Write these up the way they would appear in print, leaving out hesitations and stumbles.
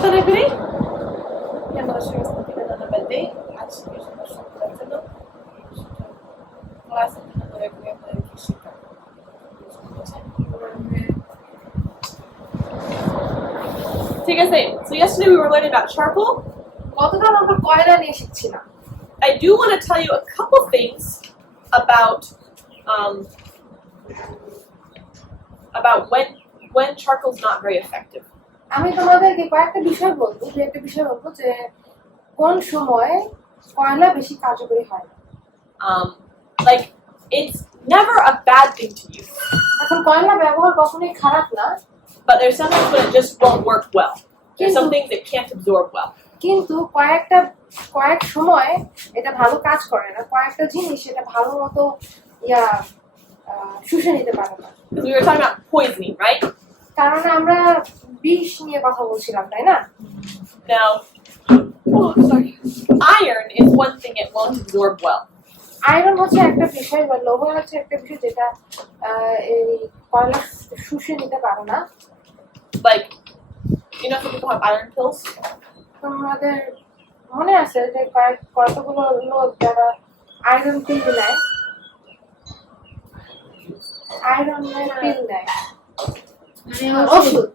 Ciao everybody. Abbiamo la sua stamattina da birthday. Adesso io sono soltanto class da recuperare fisica. Take a thing. So yesterday we were learning about charcoal. গতকাল আমরা কয়লা নিয়ে শিখছিলাম। I do want to tell you a couple things about when charcoal is not very effective. আমি তোমাদেরকে কয়েকটা বিষয় বলবো, যে কোন সময় কয়লা বেশি কার্যকরী হয়। Like it's never a bad thing to use. এখন কয়লা ব্যবহার কখনোই খারাপ না, but there's sometimes when it just won't work well. There's some things that can't absorb well. কিন্তু কয়েক সময় এটা ভালো কাজ করে না, কয়েকটা জিনিস এটা ভালো মতো শুষে নিতে পারে না। Because we were talking about poisoning, right? কারণ আমরা বিষ নিয়ে কথা বলছিলাম, তাই না? Now, iron is one thing it won't absorb well. Iron হচ্ছে একটা বিষয়, বা লৌহ হচ্ছে একটা বিষয় যেটা এই কয়লা শুষে নিতে পারে না। Like, you know, some people have iron pills. তোমাদের মনে আছে যে কতগুলো লোক যারা আয়রন পিল নেয়, আয়রনের পিল নেয়, ওষুধ।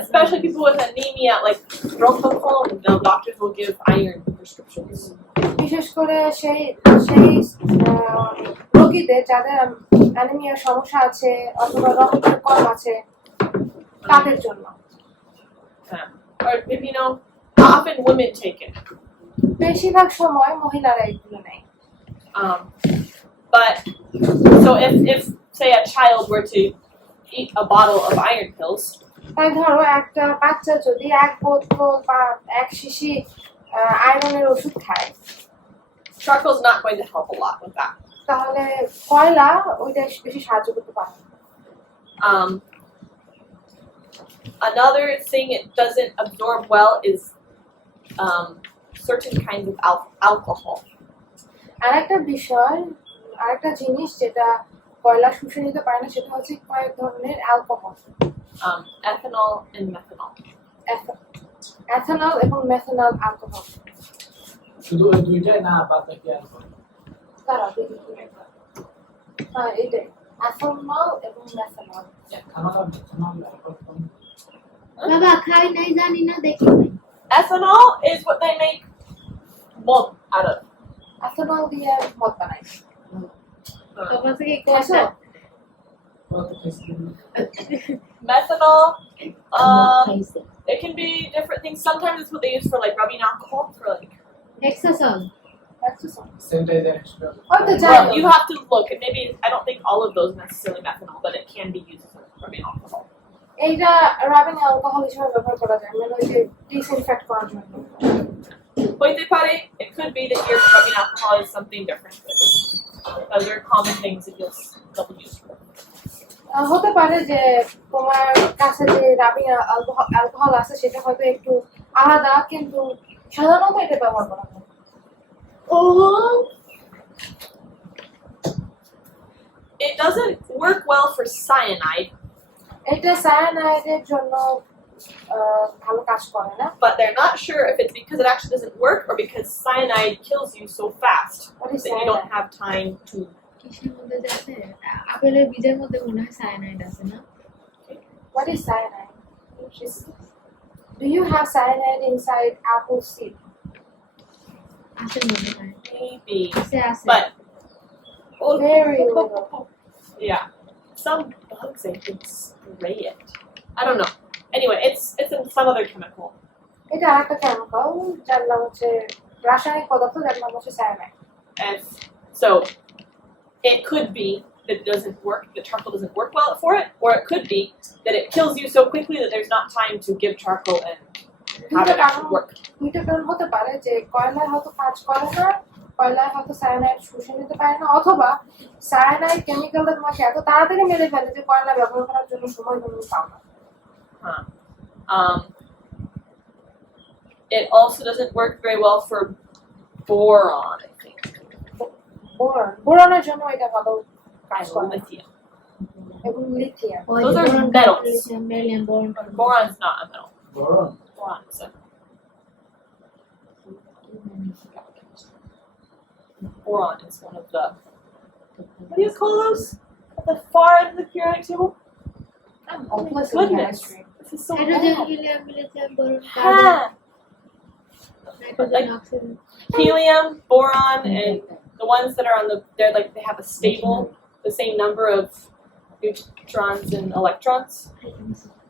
Especially people with anemia, like protocol, the doctors will give iron prescriptions. বিশেষ করে সেই রোগীদের যাদের অ্যানিমিয়ার সমস্যা আছে অথবা রক্তের কম আছে তাদের জন্য। Or if you know, often women take it. বেশিরভাগ সময় মহিলারা এগুলো নেয়। But so if say a child were to eat a bottle of iron pills, তাই ধরো একটা বাচ্চা যদি এক বোতল বা এক শিশি আয়রনের ওষুধ খায়, charcoal is not going to help a lot with that. তাহলে কয়লা ওইটা বেশি সাহায্য করতে পারে। Another thing it doesn't absorb well is certain kinds of alcohol. আরেকটা জিনিস যেটা কয়লা শুষে নিতে পারে না সেটা হচ্ছে কয়েক ধরনের alcohol. Ethanol and methanol. Ethanol এবং মেথানল অ্যালকোহল। শুধু ওই দুইটাই না, বাদ বাকি অ্যালকোহল? হ্যাঁ, এটাই এথানল এবং মেথানল। বাবা খাই নাই, জানি না, দেখি নাই। Ethanol is what they make malt out of. Ethanol দিয়ে মদ বানায়। বাবা থেকে খাইছো? Methanol, it can be different things. Sometimes it's what they use for like rubbing alcohol for like. হেক্সাসল। Well, you have to look, and maybe I don't think all of those necessarily methanol, but it can be used for rubbing alcohol. এইটা rubbing alcohol হিসেবে ব্যবহার করা যায়, মানে ওই যে ডিসইনফেক্ট করার জন্য। Hoite pare, it could be that your rubbing alcohol is something different. Those are common things that you'll use for. হতে পারে যে তোমার কাছে যে রাবিং অ্যালকোহল আছে সেটা হয়তো একটু আলাদা, কিন্তু সাধারণত এটা ব্যবহার করা হয়। It doesn't work well for cyanide. এটা সায়ানাইডের জন্য ভালো কাজ করে না। But they're not sure if it's because it actually doesn't work or because cyanide kills you so fast that you don't have time to. কিসের মধ্যে আছে? আপেলের বীজের মধ্যে মনে হয় সায়ানাইড আছে না? What is cyanide? Do you have cyanide inside apple seed? আছে মনে হয়। Maybe. আছে। But Very little. yeah, some bugs I think spray it. I don't know. Anyway, it's in some other chemical. এটা আরেকটা কেমিক্যাল যার নাম হচ্ছে রাসায়নিক পদার্থ যার নাম হচ্ছে cyanide. And so it could be that it doesn't work, the charcoal doesn't work well for it, or it could be that it kills you so quickly that there's not time to give charcoal and have it actually work. দুইটা কারণ হতে পারে যে কয়লায় হয়তো কাজ করে না, কয়লায় হয়তো সায়ানাইড শুষে নিতে পারে না, অথবা সায়ানাইড কেমিক্যালটা তোমাকে এত তাড়াতাড়ি মেরে ফেলে যে কয়লা ব্যবহার করার জন্য সময় তুমি পাও না। It also doesn't work very well for boron, I think. বোরনের জন্য এটা ভালো কাজ করে। Lithium. এবং lithium. Those are metals. Beryllium, boron. Boron's not a metal. Boron. Boron is a boron is one of the what do you call those? At the far end of the periodic table? I'm hopeless in Goodness. chemistry. This is so Hydrogen, bad. helium, lithium, boron, carbon, Ha! nitrogen, like- oxygen. Helium, boron, and the ones that are on the they're like they have a stable, the same number of neutrons and electrons,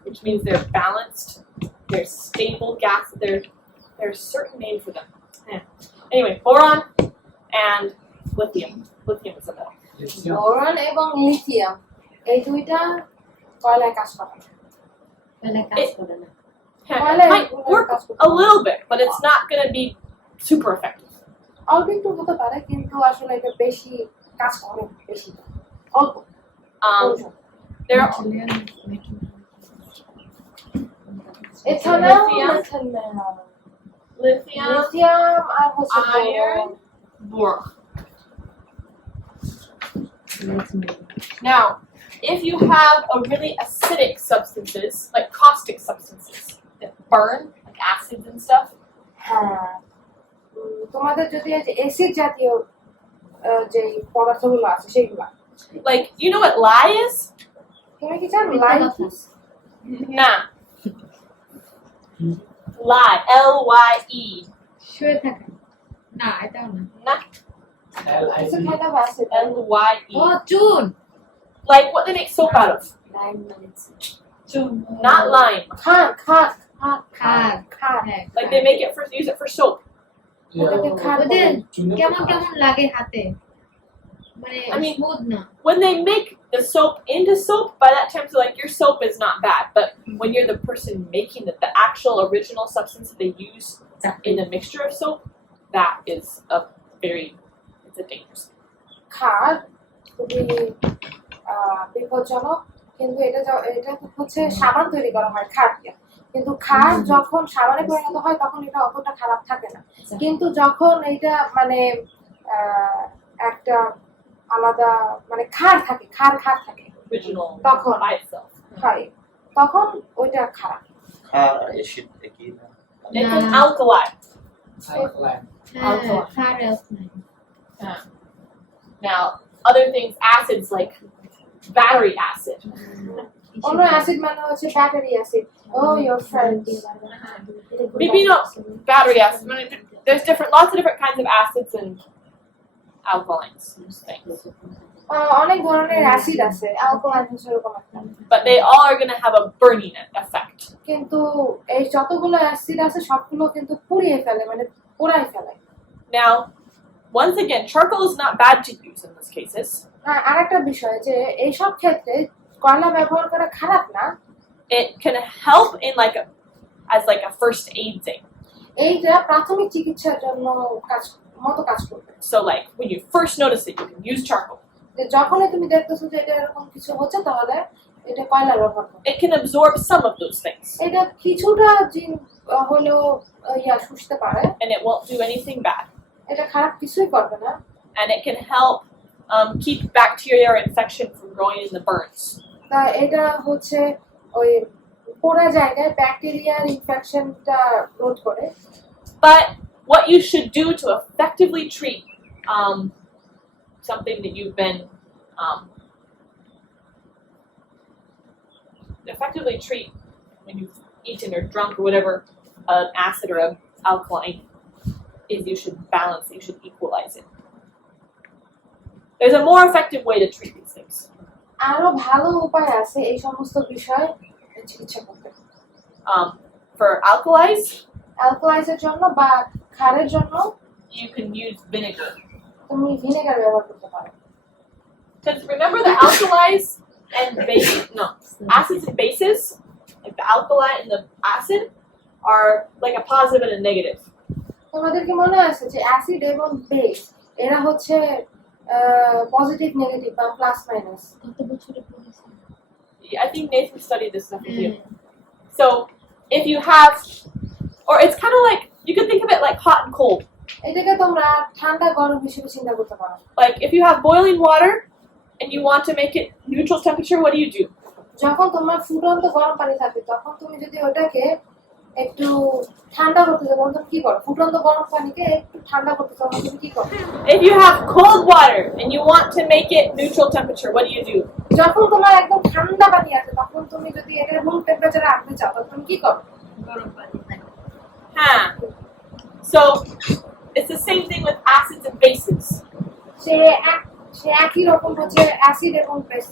which means they're balanced. They're stable gas. There's a certain name for them. Yeah. Anyway, boron and lithium. Lithium is a metal. Lithium. Boron এবং লিথিয়াম এই দুইটা কয়লায় কাজ করে না। তাহলে কাজ করে না। It might work a little bit, but it's not going to be super effective. অল্প একটু হতে পারে কিন্তু আসলে এটা বেশি কাজ করে না, বেশি না। অল্প প্রয়োজন। There are এছাড়াও Lithium. lithium, লিথিয়াম আর হচ্ছে iron, boron. Now, if you have a really acidic substances, like caustic substances that burn, like acids and stuff, হ্যাঁ তোমাদের যদি এই যে অ্যাসিড জাতীয় যে পদার্থগুলো আছে সেগুলো like you know what lye is? তুমি কি জানো লাইন Nah. Lye, L-Y-E. শুয়ে থাকে না এটাও না Nah, কিছু LIC. খাইতে আছে L-Y-E. ও চুন Like what they make soap out of. Line মানে চুন Not lime. খাট খাট খাট খার খাট হ্যাঁ Like they make it for use it for soap. ওটাকে খাট ওই যে চুনে তো কেমন খায়। কেমন লাগে হাতে মানে I mean- স্মুথ না When they make the soap into soap, by that time, so like your soap is not bad, but when you're the person making it, the actual original substance that they use in the mixture of soap, that is it's a dangerous. খাট খুবই বিপজ্জনক কিন্তু এটা হচ্ছে সাবান তৈরি করা হয় খাট দিয়ে কিন্তু খাট যখন সাবানে পরিণত হয় তখন এটা অতটা খারাপ থাকে না কিন্তু যখন এটা মানে একটা আলাদা মানে খার থাকে খার থাকে Original তখন by itself. হয় তখন ওইটা খারাপ এসিড কি না It's an Nah. alkali. Alkaline. হ্যাঁ Alkaline. খার else নাই Now, other things, acids like battery acid. অন্য অ্যাসিড মানে হচ্ছে ব্যাটারি অ্যাসিড ও your friend Maybe not battery acid. I mean, there's lots of different kinds of acids and alkalines things. অনেক ধরনের অ্যাসিড আছে অ্যালকোহল হচ্ছে এরকম একটা But they all are going to have a burning effect. কিন্তু এই যতগুলো অ্যাসিড আছে সবগুলো কিন্তু পুড়িয়ে ফেলে মানে পোড়ায় ফেলে Now, once again, charcoal is not bad to use in those cases. আর একটা বিষয় যে এই সব ক্ষেত্রে কয়লা ব্যবহার করা খারাপ না It can help in as a first aid thing. এইটা প্রাথমিক চিকিৎসার জন্য কাজ করবে So like when you first notice it, you can use charcoal. যে যখনই তুমি দেখতেছো যে এটা এরকম কিছু হচ্ছে তাহলে এটা কয়লা ব্যবহার করবে It can absorb some of those things, এটা কিছুটা হলেও শুষতে পারে and it won't do anything bad. এটা খারাপ কিছুই করবে না And it can help keep bacteria or infection from growing in the burns. তা এটা হচ্ছে ওই পোড়া জায়গায় ব্যাকটেরিয়ার ইনফেকশনটা রোধ করে But what you should do to effectively treat something that you've been effectively treat when you've eaten or drunk or whatever an acid or an alkaline is you should balance it, you should equalize it. There's a more effective way to treat these things. আরো ভালো উপায় আছে এই সমস্ত বিষয় চিকিৎসা করতে For alkalis, অ্যালকোলাইজের জন্য বা ক্ষারের জন্য you can use vinegar. তুমি ভিনেগার ব্যবহার করতে পারো Because remember the alkalis and acids and bases, like the alkali and the acid, are like a positive and a negative. তোমাদের কি মনে আছে যে অ্যাসিড এবং বেস এরা হচ্ছে পজিটিভ নেগেটিভ বা প্লাস মাইনাস কত বছরে পড়েছি I think Nathan studied this stuff with you. So if you have, or it's kind of like, you can think of it like hot and cold. এটাকে তোমরা ঠান্ডা গরম হিসেবে চিন্তা করতে পারো Like if you have boiling water and you want to make it neutral temperature, what do? যখন তোমার ফুটন্ত গরম পানি থাকে তখন তুমি যদি ওটাকে একটু ঠান্ডা করতে চাও তখন তুমি কি করো? ফুটন্ত গরম পানিকে একটু ঠান্ডা করতে চাও তখন তুমি কি করো? If you have cold water and you want to make it neutral temperature, what do? যখন তোমার একদম ঠান্ডা পানি আছে তখন তুমি যদি এটা রুম টেম্পারেচারে আনতে চাও তখন তুমি কি করো? গরম পানি Huh. So it's the same thing with acids and bases. সে একই রকম হচ্ছে অ্যাসিড এবং base.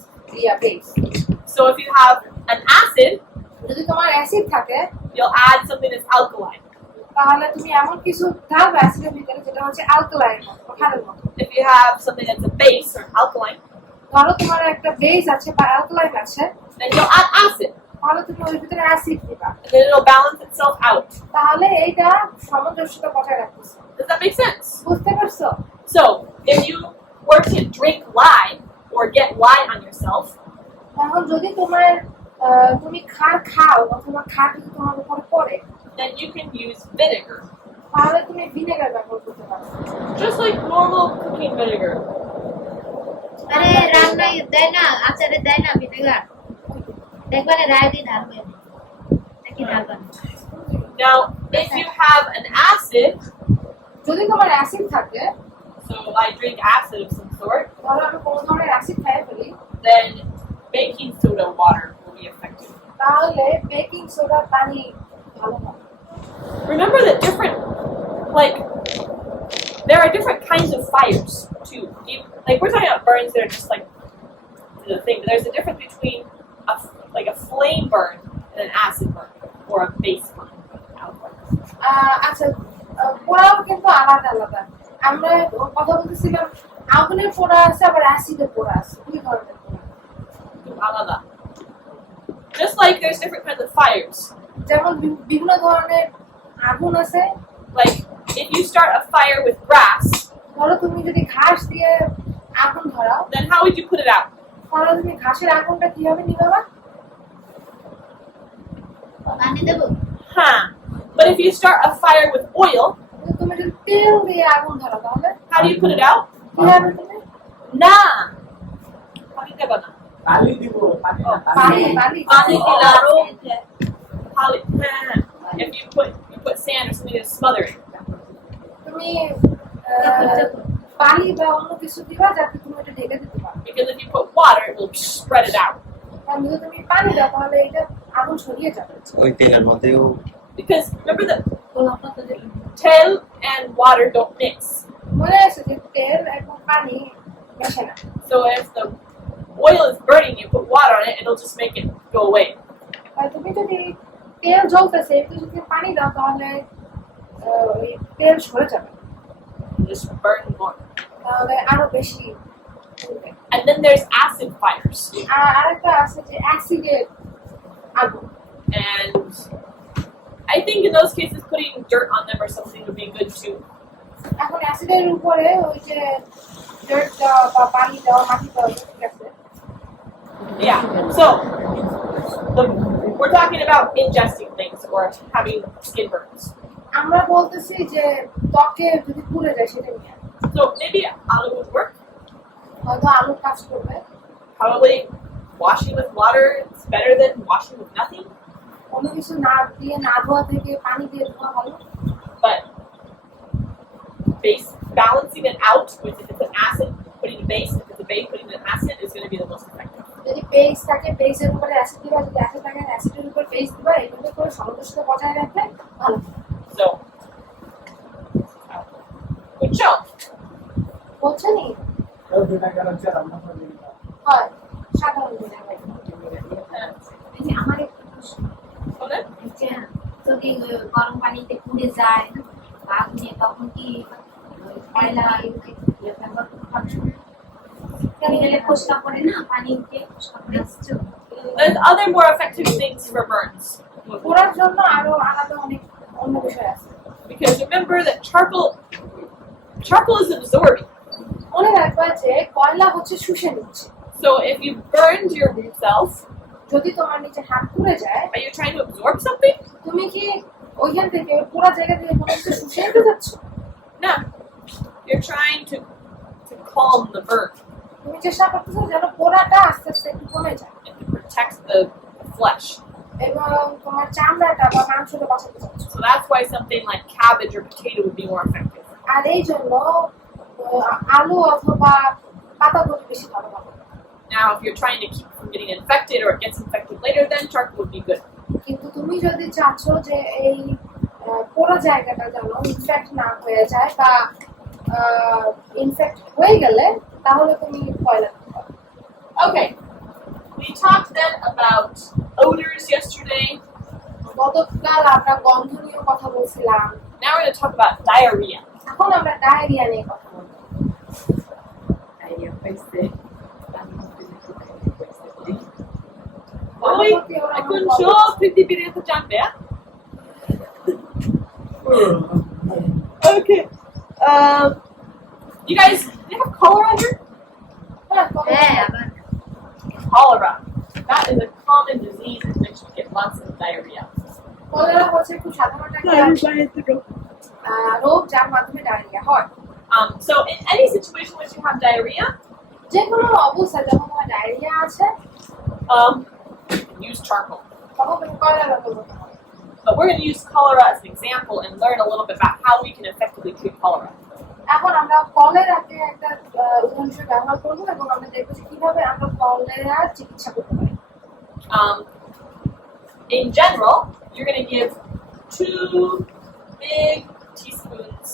So if you have an acid, যদি তোমার অ্যাসিড থাকে you'll add something that's alkaline. তাহলে তুমি এমন কিছু ঢালবে অ্যাসিডের ভিতরে যেটা হচ্ছে অ্যালকালাইন মতো ক্ষারের মতো। If you have something that's a base or alkaline, ধরো তোমার একটা বেস আছে বা অ্যালকালাইন আছে then you'll add acid, তাহলে তুমি ওর ভিতরে অ্যাসিড দিবা, and then it'll balance itself out. তাহলে এইটা সামঞ্জস্যতা বজায় রাখতেছে। Does that make sense? বুঝতে পারছো? So if you were to drink lye or get lye on yourself, এখন যদি তোমার তুমি খার খাও অথবা খার যদি তোমার উপরে পড়ে then you can use vinegar, তাহলে তুমি ভিনেগার ব্যবহার করতে পারো। just like normal cooking vinegar. আরে রান্নায় দেয় না, আচারে দেয় না ভিনেগার, দেখবা না রায় দিয়ে ঢালবে নাকি ঢালবে না। Now, if you have an acid, যদি তোমার অ্যাসিড থাকে, so I drink acid of some sort, ধরো আমি কোনো ধরনের অ্যাসিড খাই ফেলি, then baking soda water will be effective. তাহলে বেকিং সোডার পানি ভালো হবে। Remember that there are different kinds of fires too. Like we're talking about burns that are just like the thing, but there's a difference between a flame burn and an acid burn or a base burn. আচ্ছা, পোড়াও কিন্তু আলাদা আলাদা। আমরা কথা বলতেছিলাম আগুনের পোড়া আছে আবার অ্যাসিডের পোড়া আছে, দুই ধরনের পোড়া। Alada. Just like there's different kinds of fires. যেমন বিভিন্ন ধরনের আগুন আছে। Like if you start a fire with grass, ধরো তুমি যদি ঘাস দিয়ে আগুন ধরাও, then how would you put it out? তাহলে তুমি ঘাসের আগুনটা কিভাবে নিভাবা? পানি দেবো। Huh. But if you start a fire with oil, তুমি যদি তেল দিয়ে আগুন ধরাও তাহলে how do you put it out? কিভাবে তুমি? Nah. Pani deba na. পানি দিব পানি না পানি পানি পানি Pani dilaro. Pali. If you put sand or something to smother it. তুমি পানি বা অন্য কিছু দিবা যাতে তুমি এটা ঢেকে দিতে পারো। Because if you put water, it will spread it out. আর যদি তুমি পানি দাও তাহলে এটা আগুন ছড়িয়ে যাবে। ওই তেলের মধ্যেও Because remember that tel and water don't mix. মনে আছে যে তেল এবং পানি মেশে না। So if the oil is burning, you put water on it, it'll just make it go away. আর তুমি যদি তেল জ্বলতেছে একটু যদি পানি দাও তাহলে ওই তেল সরে যাবে, It'll just burn more. তাহলে আরো বেশি জ্বলবে। And then there's acid fires. আর আরেকটা আছে যে অ্যাসিডের আগুন। And I think in those cases, putting dirt on them or something would be good too. এখন অ্যাসিডের উপরে ওই যে dirt দাও বা পানি দাও মাটি দাও ঠিক আছে। Yeah. So we're talking about ingesting things or having skin burns. আমরা বলতেছি যে ত্বকে যদি পুড়ে যায় সেটা নিয়ে, So maybe aloe would work. হয়তো আলু কাজ করবে। Probably washing with water is better than washing with nothing. কোনো কিছু না দিয়ে না ধোয়া থেকে পানি দিয়ে ধোয়া ভালো। But balancing it out with if it's an acid, putting a base, if it's a base, putting an acid is going to be the most effective. যদি বেস থাকে বেসের উপরে অ্যাসিড দিবা, যদি অ্যাসিড থাকে অ্যাসিডের উপর বেস দিবা, এইভাবে করে সামঞ্জস্য বজায় রাখলে ভালো। So, good job. বলছো নি? ওই ভিনেগার হচ্ছে রান্না করে দিতে হয় সাধারণ ভিনেগার। এই যে আমার একটা প্রশ্ন, Okay. এই যে যদি গরম পানিতে পুড়ে যায় আগুনে তখন কি কয়লা ব্যবহার করতে গেলে ফোসকা পড়ে না, পানি উঠে ফোসকা পড়ে আসছে। There's other more effective things for burns. পোড়ার জন্য আরো আলাদা অনেক অন্য বিষয় আছে। Because remember that charcoal is absorbing. মনে রাখবা যে কয়লা হচ্ছে শুষে নিচ্ছে। So if you burned yourself, যদি তোমার নিচে হাত পুড়ে যায়, are you trying to absorb something? তুমি কি ওইখান থেকে পুরো জায়গা থেকে কোনো কিছু শুষে নিতে যাচ্ছ? No. You're trying to calm the burn. তুমি চেষ্টা করতেছো যেন পোড়াটা আস্তে আস্তে একটু কমে যায় and to protect the flesh. এবং তোমার চামড়াটা বা মাংসটা বাঁচাতে চাচ্ছ। So that's why something like cabbage or potato would be more effective. আর এই জন্য আলু অথবা পাতাকপি বেশি ভালো হবে। Now, if you're trying to keep from getting infected or it gets infected later, then charcoal would be good. কিন্তু তুমি যদি চাচ্ছ যে এই পোড়া জায়গাটা যেন ইনফেক্ট না হয়ে যায় বা ইনফেক্ট হয়ে গেলে তাহলে তুমি কয়লা দিতে পারো। Okay. We talked then about odors yesterday. গতকাল আমরা গন্ধ নিয়ে কথা বলছিলাম, Now we're going to talk about diarrhea. এখন আমরা ডায়রিয়া নিয়ে কথা বলবো। Oi, cominciò pritipiri sa jambe, eh? Okay. You guys, do you have cholera here? হ্যাঁ আবার Cholera. That is a common disease in which you get lots of diarrhea. Cholera হচ্ছে খুব সাধারণ একটা রোগ যার মাধ্যমে ডায়রিয়া হয়। So in any situation in which you have diarrhea, যে কোনো অবস্থায় যখন তোমার ডায়রিয়া আছে use charcoal. তখন তুমি কলেরা রোগ করতে হবে। But we're going to use cholera as an example and learn a little bit about how we can effectively treat cholera. এখন আমরা কলেরাকে একটা উদাহরণ হিসেবে ব্যবহার করবো এবং আমরা দেখবো যে কিভাবে আমরা কলেরার চিকিৎসা করতে পারি। In general, you're going to give 2 big teaspoons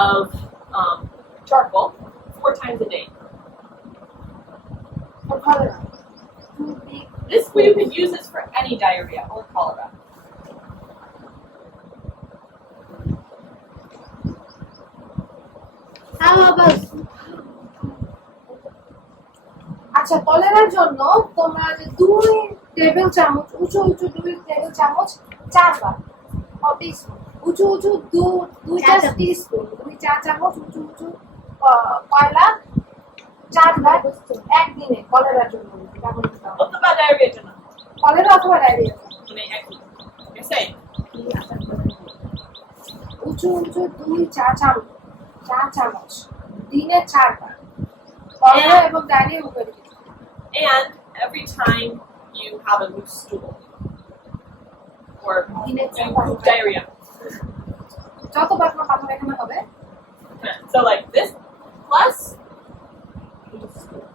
of charcoal 4 times a day. For cholera. This you can use this for any diarrhea or cholera. How about আচ্ছা কলেরার জন্য তোমরা যে 2 টেবিল চামচ উঁচু 2 টেবিল চামচ 4 বার উঁচু 2 টিস্পুন 2 চামচ উঁচু কয়লা 4 বার একদিনে কলেরার জন্য What about diarrhea, Jenna? Cholera অথবা ডায়রিয়া You're saying? উঁচু 4 চামচ দিনে 4 বার কলেরা এবং ডায়রিয়া উপরে And every time you have a loose stool or diarrhea. যতবার তোমার পাথর এখানে হবে So like this plus loose stool.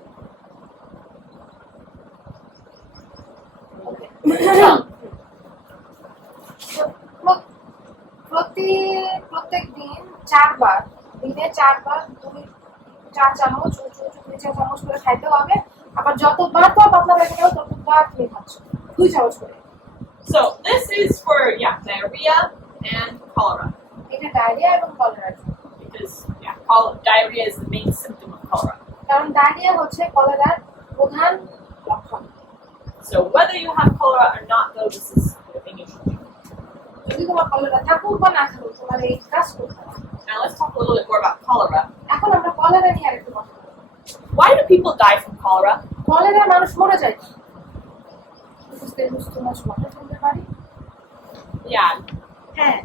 প্রত্যেক দিন 4 বার দিনে 4 বার 4 চামচ উঁচু 2 চামচ করে খাইতে হবে আবার যতবার তো পাতলা পায়খানা হবে ততবার তুমি খাচ্ছ 2 চামচ করে So this is for diarrhea and cholera এটা ডায়রিয়া এবং cholera because diarrhea is the main symptom of cholera. কারণ ডায়রিয়া হচ্ছে কলেরার প্রধান লক্ষণ So whether you have cholera or not, though, this is the thing you should do. যদি তোমার কলেরা থাকুক বা না থাকুক তোমার এই কাজ করতে হবে Now let's talk a little bit more about cholera. এখন আমরা কলেরা নিয়ে আরেকটু কথা বলবো Why do people die from cholera? Cholera মানুষ মরে যায় বুঝতে তোমার মাথা ফেলতে পারি Yeah, হ্যাঁ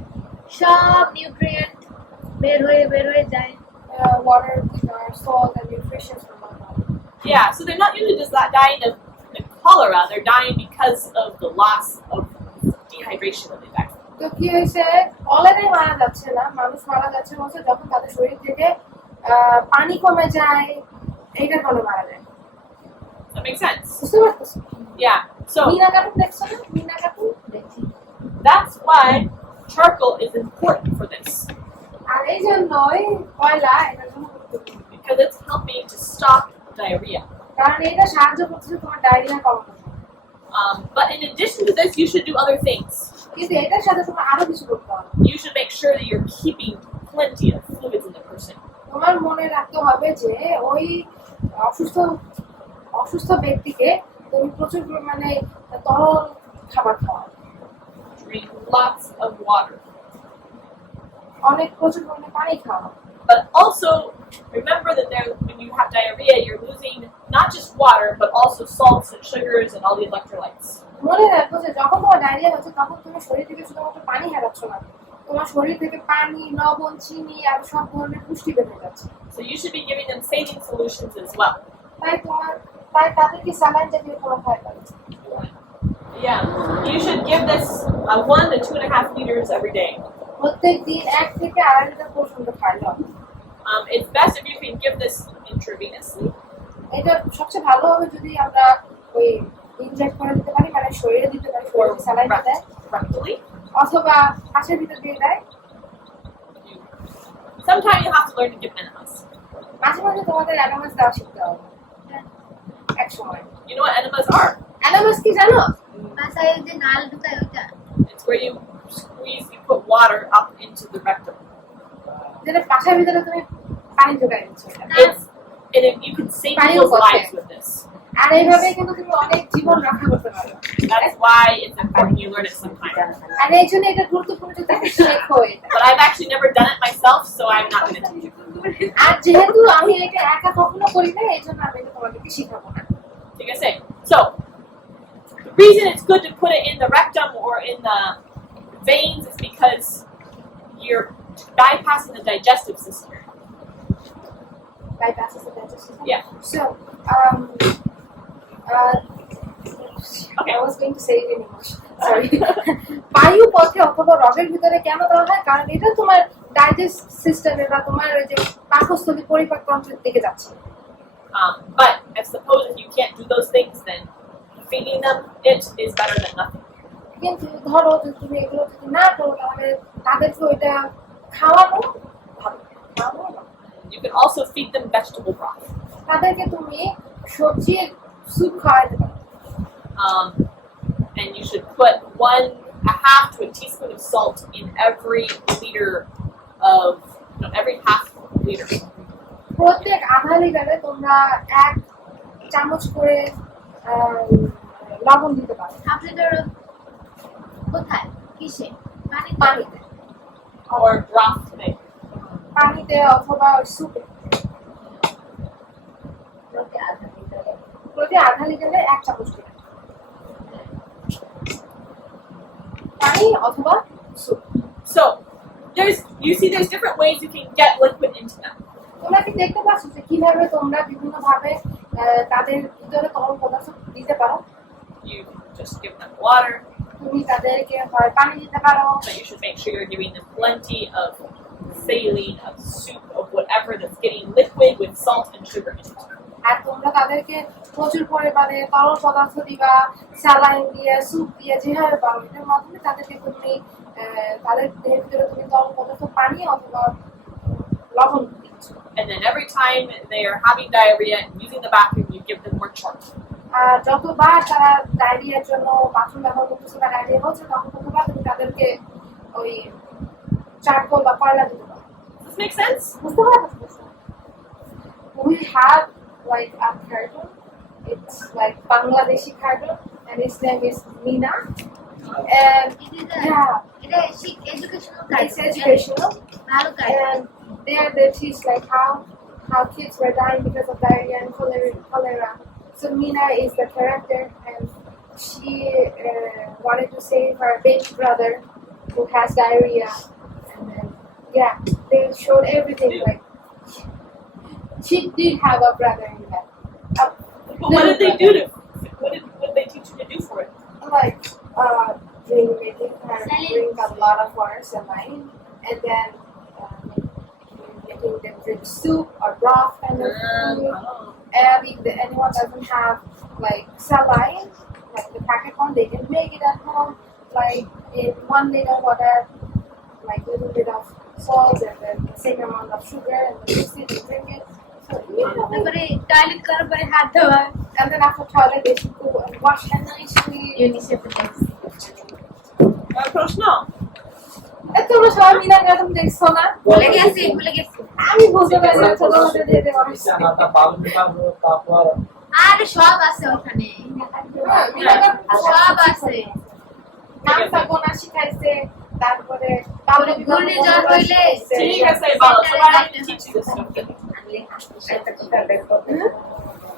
সব নিউট্রিয়েন্ট বের হয়ে যায় water salt and nutrition from our body yeah. So they're not usually just dying of the cholera; they're dying because of the loss of dehydration that they die from. তো কি হয়েছে কলেরাই মারা যাচ্ছে না মানুষ মারা যাচ্ছে হচ্ছে যখন তাদের শরীর থেকে পানি কমে যায় এইটার ফলে মারা যায় That makes sense. বুঝতে পারতেছো Yeah. So মিনা কার্টুন দেখছো না মিনা কার্টুন দেখছি that's why charcoal is important for this আর এই জন্যই কয়লা এটার জন্য গুরুত্বপূর্ণ because it's helping to stop diarrhea. কারণ এটা সাহায্য করতেছে তোমার ডায়রিয়া কমাতে But in addition to this, you should do other things. কিন্তু এটার সাথে তোমার আরো কিছু করতে হবে You should make sure that you're keeping plenty of fluids in the person. তোমার মনে রাখতে হবে যে ওই অসুস্থ ব্যক্তিকে তুমি প্রচুর পরিমাণে তরল খাবার খাওয়া Drink lots of water. অনেক প্রচুর পরিমাণে পানি খাওয়া But also remember that when you have diarrhea, you're losing not just water, but also salts and sugars and all the electrolytes. মনে রাখো যে যখন তোমার ডায়রিয়া হচ্ছে তখন তুমি শরীর থেকে শুধুমাত্র পানি হারাচ্ছ না তোমার শরীর থেকে পানি লবণ চিনি আর সব ধরনের পুষ্টি বেড়ে যাচ্ছে So you should be giving them saline solutions as well. তাই তাদেরকে স্যালাইন জাতীয় খাবার খাওয়াতে হবে। Yeah, you should give this 1 to 2.5 liters every day. প্রত্যেক দিন 1 থেকে 2.5 লিটার পর্যন্ত খাইতে হবে। It's best if you can give this intravenously. এটা সবচেয়ে ভালো হবে যদি আমরা ওই ইনজেক্ট করে দিতে পারি, মানে শরীরে দিতে পারি, Or স্যালাইন দেয়, rectally. অথবা পাশের ভিতর দিয়ে দেয়। Sometimes you have to learn to give enemas. মাঝে মাঝে তোমাদের অ্যানামাস দেওয়া শিখতে হবে এক সময়। You know what enemas are? অ্যানামাস কি জানো? ভাষায় যে নাল ঢুকায় ওইটা It's where you squeeze, you put water up into the rectum. যেটা পাশের ভিতরে তুমি পানি ঢোকাই দিচ্ছ। You can save Pareil people's au côté. lives with this. আর এইভাবে কিন্তু তুমি অনেক জীবন রক্ষা করতে পারো। That's why it's important you learn it sometime. আর এই জন্য এটা গুরুত্বপূর্ণ যে তুমি শেখো এটা। But I've actually never done it myself, so I'm not going to teach you. আর যেহেতু আমি এটা একা কখনো করি না, এই জন্য আমি এটা তোমাদেরকে শিখাবো না। Like I say, so the reason it's good to put it in the rectum or in the veins is because you're bypassing the digestive system. Bypasses the digestive system. Yeah. So, Okay. I was going to say it in English. Sorry. বায়ু পথে অথবা রগের ভিতরে কেন দেওয়া হয়? কারণ এটা তোমার ডাইজেস্ট সিস্টেমে বা তোমার ওই যে পাকস্থলী পরিপাক তন্ত্রের দিকে যাচ্ছে। But I suppose if you can't do those things, then feeding them it is better than nothing. কিন্তু ধরো যে তুমি এগুলো যদি না করো, তাহলে তাদেরকে ওইটা খাওয়ানো ভালো। খাওয়ানো না। You can also feed them vegetable broth. তাদেরকে তুমি সবজির স্যুপ খাওয়াতে পারো। And you should put 1/2 to a teaspoon of salt in every liter of, every half liter. প্রত্যেক আধা লিটারে তোমরা 1 চামচ করে লবণ দিতে পারো। আপনাদের কোথায় কিসে পানিতে Or broth thing. পানিতে অথবা স্যুপে। প্রতি আধা লিটারে 1 চামচ করে পানি অথবা soup. So there's different ways you can get liquid into them. তোমরা কি দেখতে পাচ্ছ যে কিভাবে তোমরা বিভিন্ন ভাবে তাদের ভিতরে তরল পদার্থ দিতে পারো? You can just give them water, তুমি তাদেরকে হয় পানি দিতে পারো, but you should make sure you're giving them plenty of saline, of soup, of whatever that's getting liquid with salt and sugar in it. আর তোমরা তাদেরকে প্রচুর পরিমাণে তরল পদার্থ দিবা, স্যালাইন দিয়ে, স্যুপ দিয়ে, যেভাবে পারো এটার মাধ্যমে তাদেরকে তুমি তাদের দেহের ভিতরে তুমি তরল পদার্থ পানি অথবা লবণ দিচ্ছ। And then every time they are having diarrhea and using the bathroom, you give them more charcoal. আর যতবার তারা ডায়রিয়ার জন্য বাথরুম ব্যবহার করতেছে বা ডায়রিয়া হচ্ছে, তখন ততবার তুমি তাদেরকে ওই চারকোল বা কয়লা দিতে পারো। Does this make sense? বুঝতে পারছো? We have like a cartoon. It's like Bangladeshi cartoon, and his name is Mina. And yeah, এটা এডুকেশনাল it's educational. ভালো কাজ And there they teach like how kids were dying because of diarrhea and cholera. So Mina is the character, and she wanted to save her baby brother who has diarrhea. And then yeah, they showed everything like she did have a brother in that. But what did they do to? What did they teach you to do for it? Like making her drink a lot of water, saline, and then making them drink soup or broth kind of food. And if anyone doesn't have like saline, like the packet one, they can make it at home, like in 1 liter water, like a little bit of salt and then the same amount of sugar, and then mix it and drink it. So তারপরে টয়লেট করার পরে হাত ধোয়া and then after toilet, they should go and wash them nicely. ইউনিসেফে Proshno. তোমরা সবাই মিনা গান দেখছো না? ভুলে গেছি আমি বলতে পারি না, ছোটবেলা থেকে অনেক বিছানাটা পালন করবো, তারপর আর সব আছে ওখানে সব আছে নামটা গোনা শিখাইছে, তারপরে তারপরে ঘূর্ণিঝড় হইলে ঠিক আছে, বলো, so I have to teach you this stuff.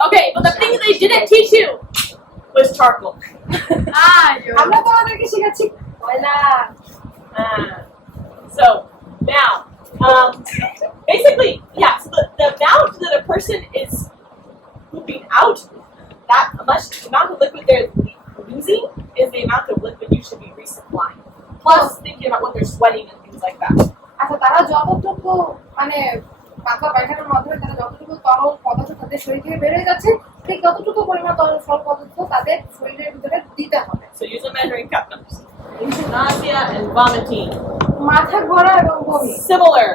Okay, but the thing they didn't teach you was charcoal. আমরা তোমাদেরকে শিখাচ্ছি কয়লা। So now, basically, yeah. So the amount that a person is pooping out, that much amount of liquid they're losing is the amount of liquid you should be resupplying. Plus thinking about what they're sweating and things like that. আচ্ছা তারা যতটুকু মানে পাতলা পায়খানার মাধ্যমে তারা যতটুকু তরল পদার্থ তাদের শরীর থেকে বের হয়ে যাচ্ছে ঠিক ততটুকু পরিমাণ তরল পদার্থ তাদের শরীরের ভিতরে দিতে হবে। So use a measuring cup numbers. Nausea and vomiting. মাথা ঘোরা এবং বমি Similar.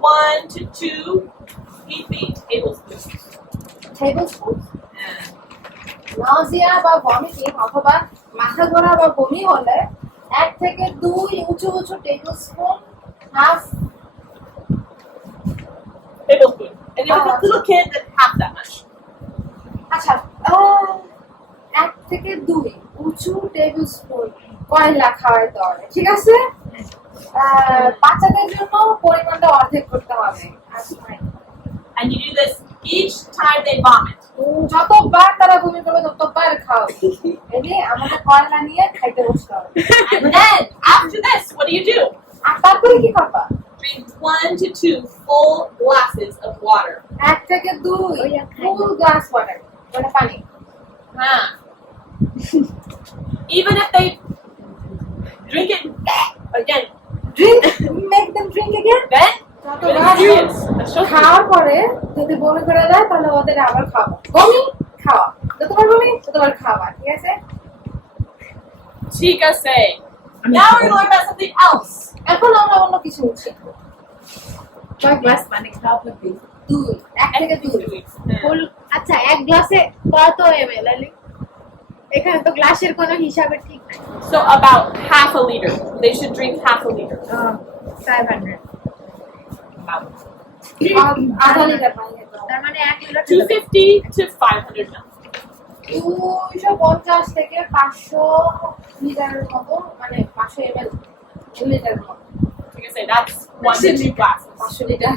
1 to 2 tablespoons. টেবিলস্পুন And নাউজিয়া বা ভমিটিং অথবা মাথা ঘোরা বা বমি হলে 1 থেকে 2 উঁচু উঁচু tablespoon half tablespoon. And if it's a little kid, then half that much. আচ্ছা 1 থেকে 2 উঁচু টেবিলস্পুন কয়লা খাওয়াইতে হবে ঠিক আছে বাচ্চাদের জন্য পরিমাণটা অর্ধেক করতে হবে And you do this each time they vomit. যতবার তারা বমি করবে ততবার খাও এই আমাদের কয়লা নিয়ে খাইতে বসতে হবে And then, after this, what do? আর তারপরে কি করবা Drink 1 to 2 full glasses of water. 1 থেকে 2 ফুল গ্লাস ওয়াটার মানে পানি Huh. Even if they drink it again, drink make them drink again then যতবার experience. That shows you. খাওয়ার পরে যদি বমি করে দেয় তাহলে ওদের আবার খাওয়া বমি খাওয়া যতবার বমি ততবার খাওয়া ঠিক আছে Chica say. Now we're going to learn about something else. এখন আমরা অন্য কিছু শিখবো কয় গ্লাস পানি খাওয়া প্রতি 2 1 থেকে 2 ফুল আচ্ছা এক গ্লাসে কত এমএল আলি এখানে তো গ্লাসের কোনো হিসাবে ঠিক নাই So about half a liter. They should drink half a liter. 500 About আধা লিটার পানি খেতে হবে তার মানে 1 লিটার 250 to 500 ml. 250 থেকে 500 লিটারের মতো মানে 500 এমএল লিটারের মতো Like I say, that's 1 to 2 glasses. 500 litre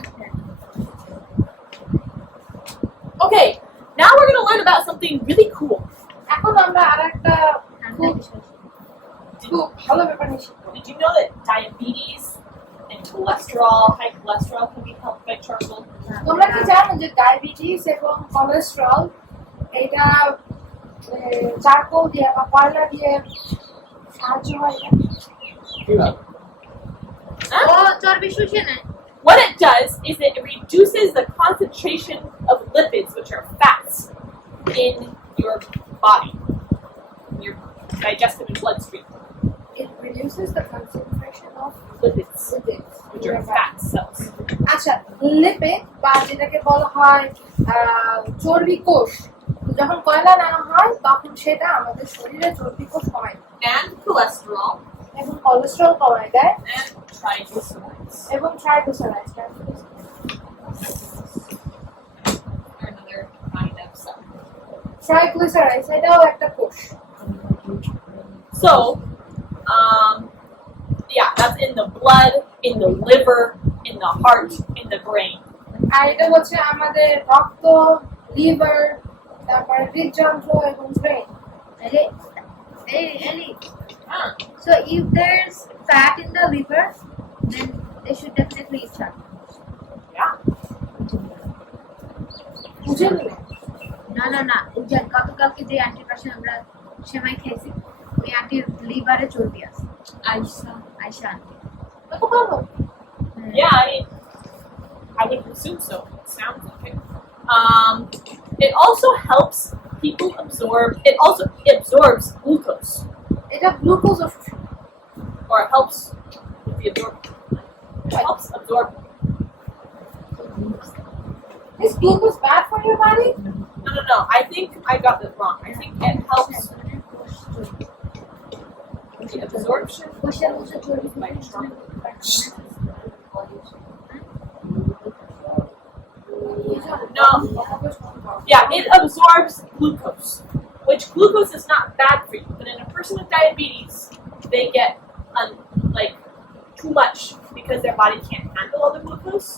Okay, now we're going to learn about something really cool. এখন আমরা আরেকটা খুব ভালো ব্যাপার নিয়ে শিখবো Did you know that diabetes and cholesterol, high cholesterol, can be helped by charcoal? তোমরা কি জানো যে ডায়াবেটিস এবং কোলেস্টেরল এটা চারকোল দিয়ে বা কয়লা দিয়ে সাহায্য হয় না? কিভাবে ও চর্বি শুষে নেয় What it does is it reduces the concentration of lipids, which are fats, in your body, in your digestive and bloodstream. It reduces the concentration of Lipids, lipids which are fat cells. আচ্ছা লিপিড বা যেটাকে বলা হয় চর্বি কোষ যখন কয়লা নেওয়া হয় তখন সেটা আমাদের শরীরে চর্বি কোষ কমায় দেয় And cholesterol এবং কোলেস্টেরল কমায় দেয় and triglycerides. এবং triglycerides Are another kind of cell. Triglycerides এটাও একটা কোষ So, yeah, that's in the blood, in the liver, in the heart, in the brain. আর এটা হচ্ছে আমাদের রক্ত লিভার তারপরে হৃদযন্ত্র এবং brain Ellie, Huh. so if there's fat in the liver, then they should definitely eat charcoal. Yeah. বুঝে নিলে না ওই যে গতকালকে যে আন্টির পাশে আমরা সেমাই খেয়েছি ওই আন্টির লিভারে চর্বি আছে আয়শা আন্টি কত পাবো Yeah, I would assume so. It sounds like it. It also helps people absorb. It also absorbs glucose, এটা গ্লুকোজ অবশোষণ or it helps with the absorption. It helps absorb. Is glucose bad for your body? No. I think I got this wrong. I think it helps with the absorption. কোষের মধ্যে চর্বি No. Yeah, it absorbs glucose, which glucose is not bad for you. But in a person with diabetes, they get like too much because their body can't handle all the glucose.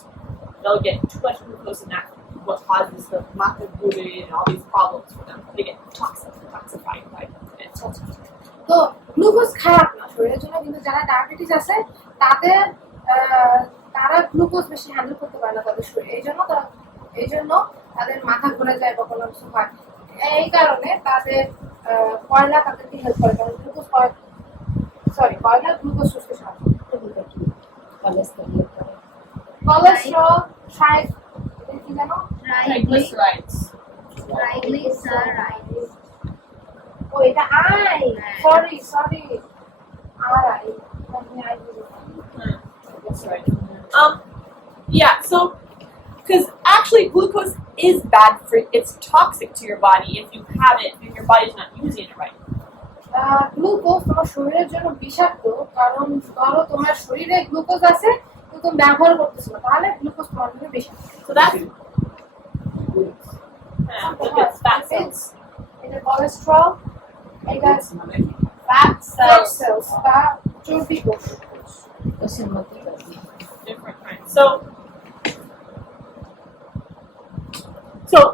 They'll get too much glucose, and that's what causes the macroglutide and all these problems for them. They get toxified by it. তো গ্লুকোজ খারাপ না শরীরের জন্য কিন্তু যারা ডায়াবেটিস আছে তাদের তারা গ্লুকোজ বেশি হ্যান্ডেল করতে পারে না তাদের শরীরে এই জন্য তাদের মাথা ঘুরে যায় বা কোনো কিছু হয়, এই কারণে তাদের কয়লা তাদেরকে হেল্প করে, কারণ গ্লুকোজ কয়লা গ্লুকোজ সুস্থ সাহায্য কোলেস্ট্রল কি জানো Triglycerides. ট্রাইগ্লিসারাইডস ও এটা আই সরি আর I That's right. Yeah, so because actually glucose is bad for it's toxic to your body if you have it if your body's not using it right. Glucose তোমার শরীরের জন্য বিষাক্ত, কারণ ধরো তোমার শরীরে গ্লুকোজ আছে কিন্তু তুমি ব্যবহার করতেছো না, তাহলে গ্লুকোজ তোমার জন্য বিষাক্ত। So that's lipids, fat cells. এটা কোলেস্ট্রল, এটা মানে Fat ফ্যাট cells. সেলস বা চর্বি কোষ। Different kinds. So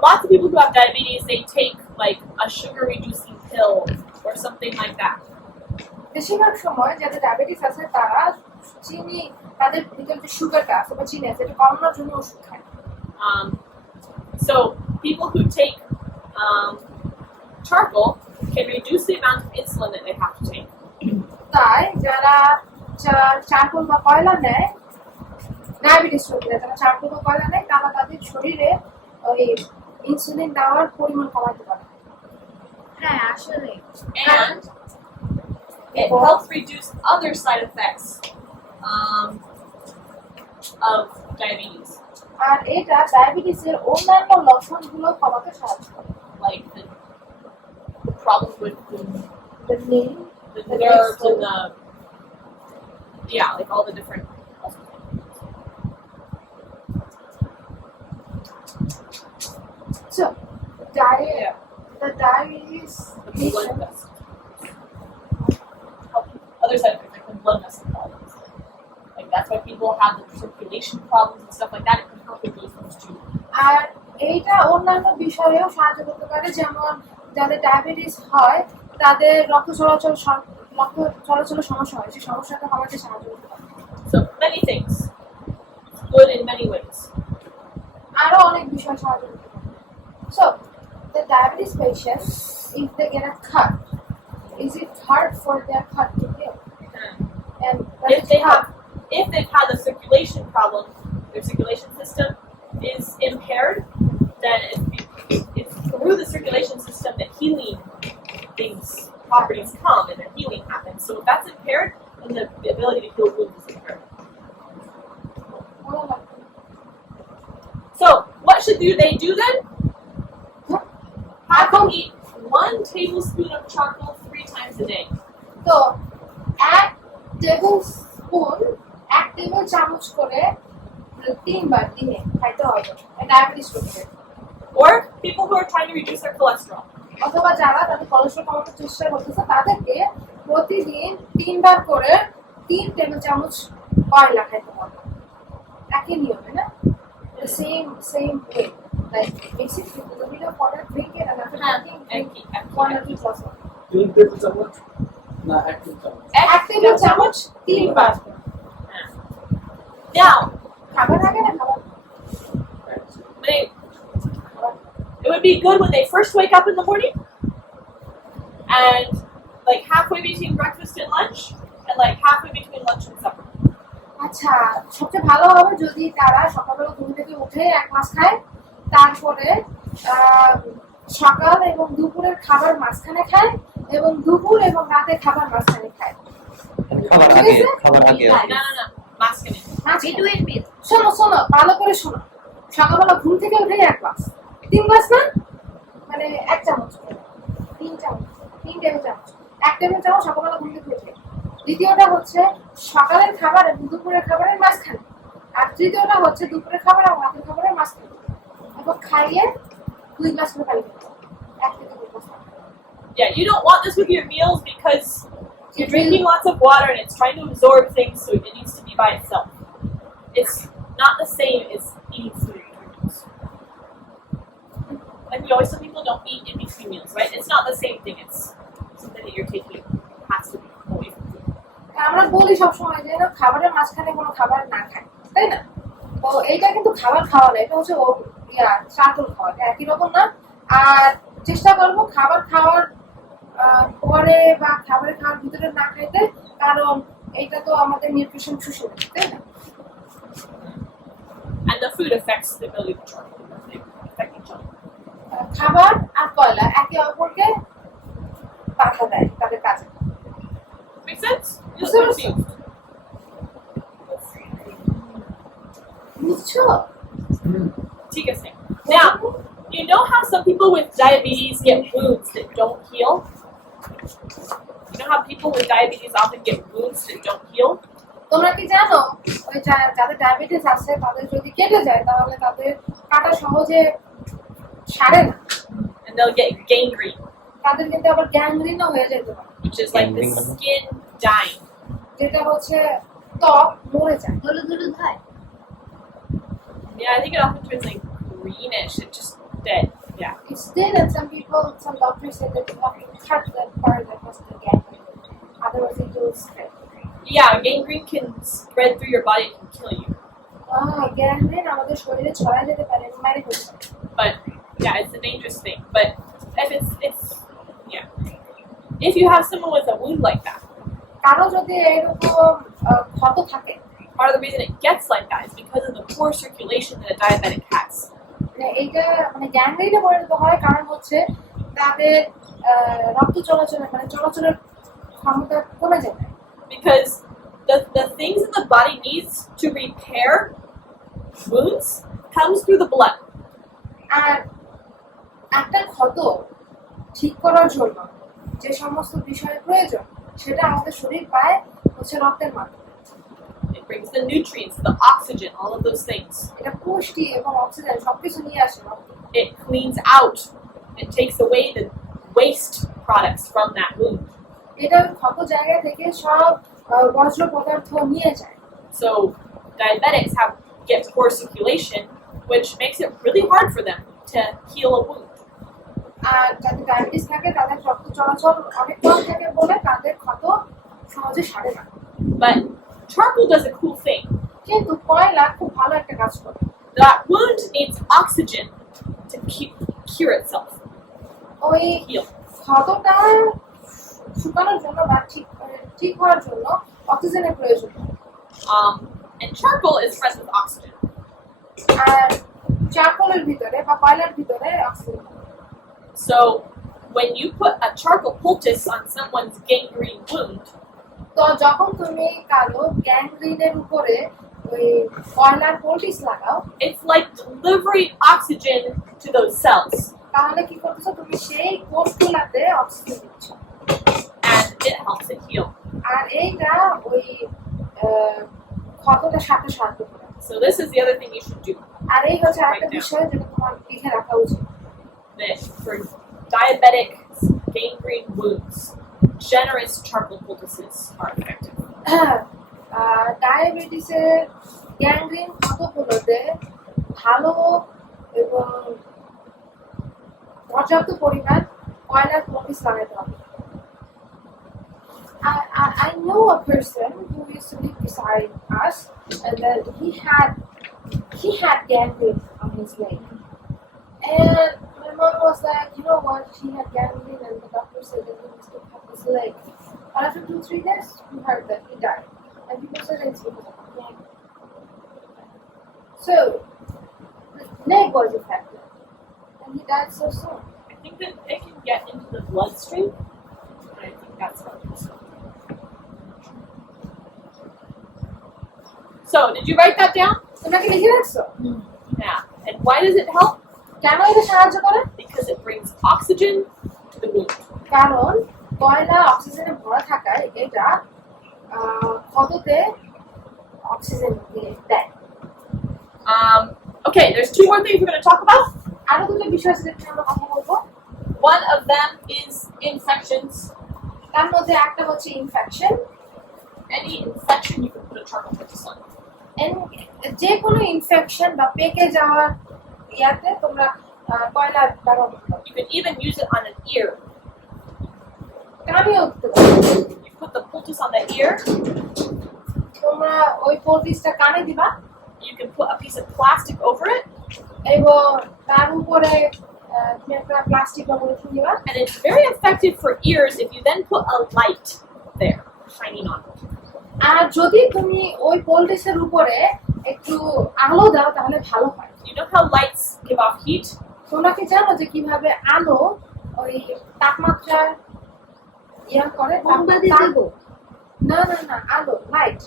lots of people who have diabetes, they take like a sugar reducing pill or something like that. বেশিরভাগ সময় যাদের ডায়াবেটিস আছে তারা চিনি, তাদের ভিতরে যে সুগারটা আছে বা চিনি আছে এটা কমানোর জন্য ওষুধ খায়। So people who take charcoal can reduce the amount of insulin that they have to take. তাই যারা চারকোল বা কয়লা নেয়, ডায়াবেটিস রোগীরা যারা চারকোল বা কয়লা নেয় তারা তাদের শরীরে ওই ইনসুলিন দেওয়ার পরিমাণ কমাতে পারে। হ্যাঁ আসলে And it helps reduce other side effects of diabetes, আর এটা ডায়াবেটিসের অন্যান্য লক্ষণগুলো কমাতে সাহায্য করে। like the problem with The knee, the The nerves neck, and like all the different. so the diabetes The blood patient, vessel. Other side effects like the blood vessel problems. Like that's why people have the circulation problems and stuff like that. It can help with those things too. আর এইটা অন্যান্য বিষয়েও সাহায্য করতে পারে, যেমন যাদের ডায়াবেটিস হয় তাদের রক্ত চলাচলের সমস্যা হয়, সেই সমস্যাটা কমাতে সাহায্য করতে পারে। So many things. Good in many ways. আরো অনেক বিষয় সাহায্য করতে পারে। So the diabetes patient, if they get a cut, is it hard for their cut to heal? And If they've had a circulation problem, their circulation system is impaired, then it's through the circulation system that healing properties come and that healing happens. So if that's impaired, then the ability to heal wounds is impaired. So what should they do then? Have them eat 1 tablespoon of charcoal 3 times a day. তো এক টেবিল চামচ করে 3 বার দিনে খাইতে হবে ডায়াবেটিস রোগীদের। Or people who are trying to reduce their cholesterol. অথবা যারা তাদের কোলেস্ট্রল কমানোর চেষ্টা করতেছে তাদেরকে প্রতিদিন 3 বার করে 3 টেবিল চামচ কয়লা খাইতে হবে। একই নিয়মে না? The same way. Like mix it with a little water, drink it, and after drinking, drink 1 or 2 glasses. 3 টেবিল চামচ না 1 টেবিল চামচ? এক টেবিল চামচ 3 বার। Now, খাবার আগে না খাবার it would be good when they first wake up in the morning and like halfway between breakfast and lunch and like halfway between lunch and supper. আচ্ছা, সবচেয়ে ভালো হবে যদি তারা সকালবেলা ঘুম থেকে উঠে 1 গ্লাস খায়, তারপরে সকাল এবং দুপুরের খাবার মাঝখানে খায় এবং দুপুর এবং রাতে খাবার মাঝখানে খায়। খাবার আগে No. Masculine. বিটুইন মিল শোনো ভালো করে শোনো, সকালবেলা ঘুম থেকে উঠে 1 গ্লাস, 3 গ্লাস না, মানে 1 চামচ করে, 3 টেবিল চামচ, 1 টেবিল চামচ সকালবেলা ঘুম থেকে উঠে। দ্বিতীয়টা হচ্ছে সকালের খাবার এবং দুপুরের খাবারের মাঝখানে, আর তৃতীয়টা হচ্ছে দুপুরের খাবার এবং রাতের খাবারের মাঝখানে। এবং খাইয়ে 2 গ্লাস করে পানি খেতে হবে, 1 থেকে 2 glass. Yeah, you don't want this with your meals because you're drinking lots of water and it's trying to absorb things, so it needs to be by itself. It's not the same as eating food. Like we always tell people, don't eat in between meals, right? It's not the same thing. It's something that you're taking has to be away from food. আমরা বলি সবসময় যে খাবারের মাঝখানে কোনো খাবার না খায়, তাই না? তো এইটা কিন্তু খাবার খাওয়া না, এটা হচ্ছে চাটল খাওয়া, একই রকম না। আর চেষ্টা করবো খাবার খাওয়ার পরে বা খাবার খাওয়ার ভিতরে না খাইতে, কারণ এটা তো আমাদের নিউট্রিশন শুষে নেবে, তাই না? And the food affects the ability of charcoal. They affect each other. খাবার আর কয়লা একে অপরকে বাধা দেয় তাদের কাজে। Make sense? You're Sure. confused. বুঝছো? ঠিক আছে. Now, you know how some people with diabetes get wounds that don't heal? You know how people with diabetes often get wounds that don't heal? তোমরা কি জানো ওই যাদের ডায়াবেটিস আছে তাদের যদি কেটে যায় তাহলে তাদের কাটা সহজে সারে না, And they'll get gangrene, তাদের কিন্তু আবার গ্যাংগ্রিনও হয়ে যেতে পারে, which is like the Gangrene. skin dying. যেটা হচ্ছে ত্বক মরে যায়। হলুদ হলুদ হয়। Yeah, I think it often turns like greenish. It's just dead. Yeah. It's dead, and some doctors say that you have to cut that part that has the gangrene, otherwise it will spread. Yeah, gangrene can spread through your body and can kill you. Gangrene আমাদের শরীরে ছড়ায় যেতে পারে এবং মেরে ফেলতে পারে। But yeah, it's a dangerous thing. But if it's yeah. If you have someone with a wound like that, কারো যদি এরকম ক্ষত থাকে, part of the reason it gets like that is because of the poor circulation that a diabetic has. মানে এইটা মানে গ্যাংগ্রিনে পরিণত হয় কারণ হচ্ছে তাদের রক্ত চলাচলের মানে চলাচলের ক্ষমতা কমে যায়। Because the things that the body needs to repair wounds comes through the blood. আর একটা ক্ষত ঠিক করার জন্য যে সমস্ত বিষয়ের প্রয়োজন সেটা আমাদের শরীর পায় হচ্ছে রক্তের মাধ্যমে। It brings the nutrients, the oxygen, all of those things. এটা পুষ্টি এবং অক্সিজেন সবকিছু নিয়ে আসে রক্ত। It cleans out and takes away the waste products from that wound. এটা ক্ষত জায়গা থেকে সব বজ্র পদার্থ নিয়ে যায়। So diabetics get poor circulation, which makes it really hard for them to heal a wound. আর যাদের ডায়াবেটিস থাকে তাদের রক্ত চলাচল অনেক কম থাকে বলে তাদের ক্ষত সহজে সারে না। But charcoal does a cool thing. কিন্তু কয়লা খুব ভালো একটা কাজ করে। That wound needs oxygen to cure itself, ওই heal. ক্ষতটা শুকানোর জন্য বা ঠিক হওয়ার জন্য অক্সিজেনের প্রয়োজন হয়। And charcoal is friends with oxygen. আর চারকোলের ভিতরে বা কয়লার ভিতরে অক্সিজেন থাকে। So when you put a charcoal poultice on someone's gangrene wound, তো যখন তুমি কারো গ্যাংগ্রিনের উপরে ওই কয়লার পোল্টিস লাগাও, it's like delivering oxygen to those cells, তাহলে কি করতেছো তুমি সেই কোষগুলাতে অক্সিজেন দিচ্ছ and it helps it heal. আর এইটা ওই ক্ষতটা সাথে সাহায্য করে। So this is the other thing you should do. আর এই হচ্ছে আরেকটা বিষয় যেটা তোমার লিখে রাখা উচিত। That for diabetic gangrene wounds, generous charcoal poultices are effective. ডায়াবেটিসের গ্যাংগ্রিন ক্ষতগুলোতে ভালো এবং পর্যাপ্ত পরিমাণ কয়লার পোল্টিস লাগাতে হবে। I know a person who used to live beside us, and then he had gangrene on his leg, and my mom was like, you know what, he had gangrene, and the doctor said that he was to cut his leg. But after 2-3 days, we heard that he died, and people said it's because of gangrene. So the leg was affected, and he died so soon. I think that it can get into the bloodstream, and I think that's what it is. So, did you write that down? তোমরা কি লিখে রাখছো? Yeah. And why does it help? কেন এটা সাহায্য করে? Because it brings oxygen to the wound. কারণ কয়লা অক্সিজেনে ভরা থাকায় এটা ক্ষততে অক্সিজেন দিয়ে দেয়। Okay, there's two more things we're going to talk about. আরো দুটো বিষয় আছে যেটা আমরা কথা বলবো। One of them is infections. তার মধ্যে একটা হচ্ছে infection. Any infection you can put a charcoal poultice on. যে কোনো ইনফেকশন বা পেকে যাওয়ার ইয়াতে তোমরা কয়লা ব্যবহার করতে পারো। You can even use it on an ear. কানেও দিতে পারো। You put the poultice on the ear. তোমরা ওই পোল্টিসটা কানে দিবা। You can put a piece of plastic over it. এবং তার উপরে তুমি একটা প্লাস্টিক বা পলিথিন দিবা। And it's very effective for ears if you then put a light there, shining on it. আর যদি তুমি ওই পোল্টিসের উপরে একটু আলো দাও তাহলে ভালো হয়। You know how lights give off heat? তোমরা কি জানো যে কিভাবে আলো ওই তাপমাত্রা ইয়া করে? মোমবাতি দেবো? না না না, আলো লাইট,